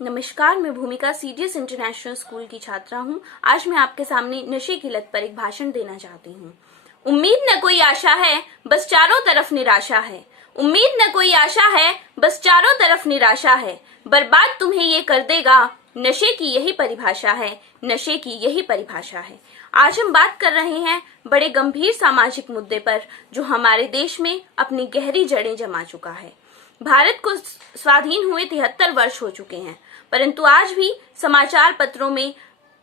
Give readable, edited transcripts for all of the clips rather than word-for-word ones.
नमस्कार, मैं भूमिका सीडीएस इंटरनेशनल स्कूल की छात्रा हूँ। आज मैं आपके सामने नशे की लत पर एक भाषण देना चाहती हूँ। उम्मीद न कोई आशा है, बस चारों तरफ निराशा है। उम्मीद न कोई आशा है, बस चारों तरफ निराशा है। बर्बाद तुम्हें ये कर देगा, नशे की यही परिभाषा है, नशे की यही परिभाषा है। आज हम बात कर रहे हैं बड़े गंभीर सामाजिक मुद्दे पर, जो हमारे देश में अपनी गहरी जड़ें जमा चुका है। भारत को स्वाधीन हुए 73 वर्ष हो चुके हैं, परंतु आज भी समाचार पत्रों में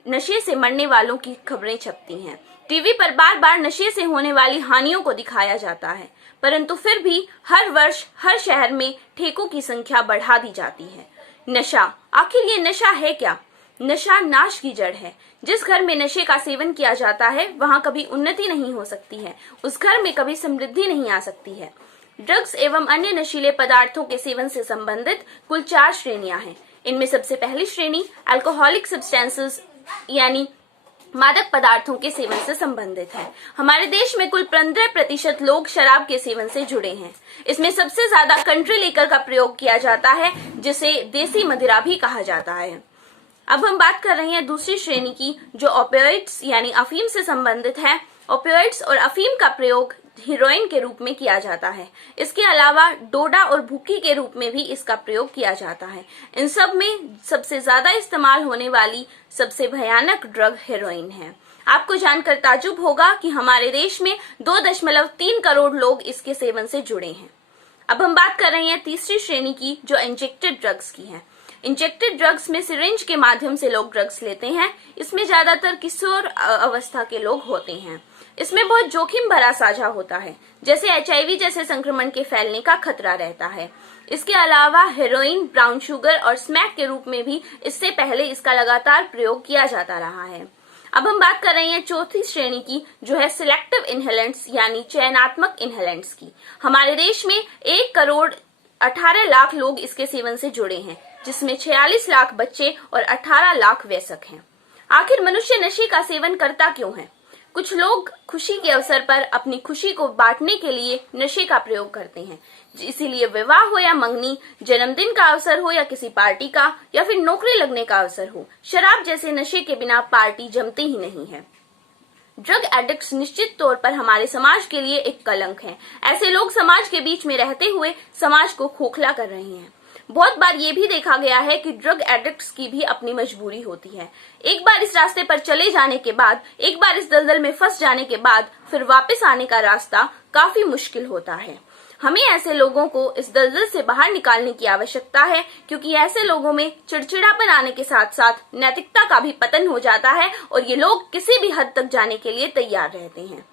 नशे से मरने वालों की खबरें छपती हैं। टीवी पर बार बार नशे से होने वाली हानियों को दिखाया जाता है, परंतु फिर भी हर वर्ष हर शहर में ठेकों की संख्या बढ़ा दी जाती है। नशा, आखिर ये नशा है क्या? नशा नाश की जड़ है। जिस घर में नशे का सेवन किया जाता है, वहां कभी उन्नति नहीं हो सकती है, उस घर में कभी समृद्धि नहीं आ सकती है। ड्रग्स एवं अन्य नशीले पदार्थों के सेवन से संबंधित कुल 4 श्रेणियां हैं। इनमें सबसे पहली श्रेणी अल्कोहलिक सब्सटेंसेस यानी मादक पदार्थों के सेवन से संबंधित है। हमारे देश में कुल 15% लोग शराब के सेवन से जुड़े हैं। इसमें सबसे ज्यादा कंट्री लिकर का प्रयोग किया जाता है, जिसे देसी मदिरा भी कहा जाता है। अब हम बात कर रहे हैं दूसरी श्रेणी की, जो ओपियोइड्स यानी अफीम से संबंधित है। ओपियोइड्स और अफीम का प्रयोग हीरोइन के रूप में किया जाता है। इसके अलावा डोडा और भुक्की के रूप में भी इसका प्रयोग किया जाता है। इन सब में सबसे ज्यादा इस्तेमाल होने वाली सबसे भयानक ड्रग हेरोइन है। आपको जानकर ताज्जुब होगा कि हमारे देश में 2.3 करोड़ लोग इसके सेवन से जुड़े हैं। अब हम बात कर रहे हैं तीसरी श्रेणी की, जो इंजेक्टेड ड्रग्स की है। इंजेक्टेड ड्रग्स में सिरिंज के माध्यम से लोग ड्रग्स लेते हैं। इसमें ज्यादातर किशोर अवस्था के लोग होते हैं। इसमें बहुत जोखिम भरा साझा होता है, जैसे HIV जैसे संक्रमण के फैलने का खतरा रहता है। इसके अलावा हेरोइन, ब्राउन शुगर और स्मैक के रूप में भी इससे पहले इसका लगातार प्रयोग किया जाता रहा है। अब हम बात कर रहे हैं चौथी श्रेणी की, जो है सिलेक्टिव इनहेलेंट्स यानी चयनात्मक इनहेलेंट्स की। हमारे देश में 1 करोड़ 18 लाख लोग इसके सेवन से जुड़े हैं, जिसमें 46 लाख बच्चे और 18 लाख वयस्क हैं। आखिर मनुष्य नशे का सेवन करता क्यों है? कुछ लोग खुशी के अवसर पर अपनी खुशी को बांटने के लिए नशे का प्रयोग करते हैं। इसीलिए विवाह हो या मंगनी, जन्मदिन का अवसर हो या किसी पार्टी का, या फिर नौकरी लगने का अवसर हो, शराब जैसे नशे के बिना पार्टी जमती ही नहीं है। ड्रग एडिक्ट्स निश्चित तौर पर हमारे समाज के लिए एक कलंक हैं। ऐसे लोग समाज के बीच में रहते हुए समाज को खोखला कर रहे हैं। बहुत बार ये भी देखा गया है कि ड्रग एडिक्ट्स की भी अपनी मजबूरी होती है। एक बार इस रास्ते पर चले जाने के बाद, एक बार इस दलदल में फंस जाने के बाद फिर वापस आने का रास्ता काफी मुश्किल होता है। हमें ऐसे लोगों को इस दलदल से बाहर निकालने की आवश्यकता है, क्योंकि ऐसे लोगों में चिड़चिड़ापन आने के साथ साथ नैतिकता का भी पतन हो जाता है और ये लोग किसी भी हद तक जाने के लिए तैयार रहते हैं।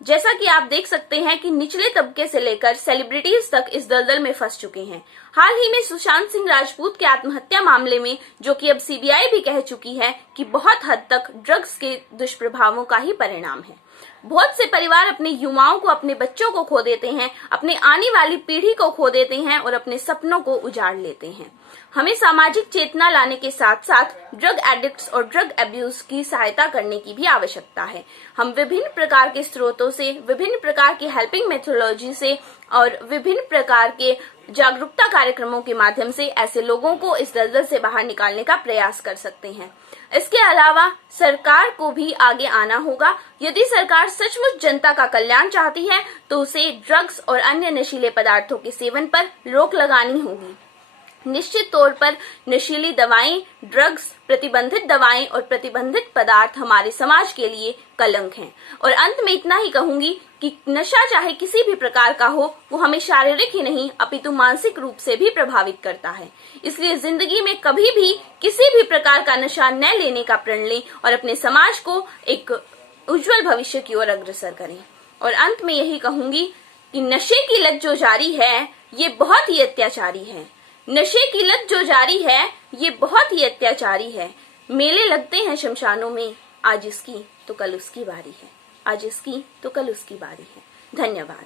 जैसा कि आप देख सकते हैं कि निचले तबके से लेकर सेलिब्रिटीज तक इस दलदल में फंस चुके हैं। हाल ही में सुशांत सिंह राजपूत के आत्महत्या मामले में, जो कि अब CBI भी कह चुकी है कि बहुत हद तक ड्रग्स के दुष्प्रभावों का ही परिणाम है। बहुत से परिवार अपने युवाओं को, अपने बच्चों को खो देते हैं, अपने आने वाली पीढ़ी को खो देते हैं और अपने सपनों को उजाड़ लेते हैं। हमें सामाजिक चेतना लाने के साथ साथ ड्रग एडिक्ट्स और ड्रग अब्यूज की सहायता करने की भी आवश्यकता है। हम विभिन्न प्रकार के स्रोतों से, विभिन्न प्रकार की हेल्पिंग मेथोडोलॉजी से और विभिन्न प्रकार के जागरूकता कार्यक्रमों के माध्यम से ऐसे लोगों को इस दलदल से बाहर निकालने का प्रयास कर सकते हैं। इसके अलावा सरकार को भी आगे आना होगा। यदि सरकार सचमुच जनता का कल्याण चाहती है, तो उसे ड्रग्स और अन्य नशीले पदार्थों के सेवन पर रोक लगानी होगी। निश्चित तौर पर नशीली दवाएं, ड्रग्स, प्रतिबंधित दवाएं और प्रतिबंधित पदार्थ हमारे समाज के लिए कलंक हैं। और अंत में इतना ही कहूंगी कि नशा चाहे किसी भी प्रकार का हो, वो हमें शारीरिक ही नहीं अपितु मानसिक रूप से भी प्रभावित करता है। इसलिए जिंदगी में कभी भी किसी भी प्रकार का नशा न लेने का प्रण लें और अपने समाज को एक उज्जवल भविष्य की ओर अग्रसर करें। और अंत में यही कहूंगी कि नशे की लत जो जारी है, ये बहुत ही अत्याचारी है। नशे की लत जो जारी है, ये बहुत ही अत्याचारी है। मेले लगते हैं शमशानों में, आज इसकी तो कल उसकी बारी है। आज इसकी तो कल उसकी बारी है। धन्यवाद।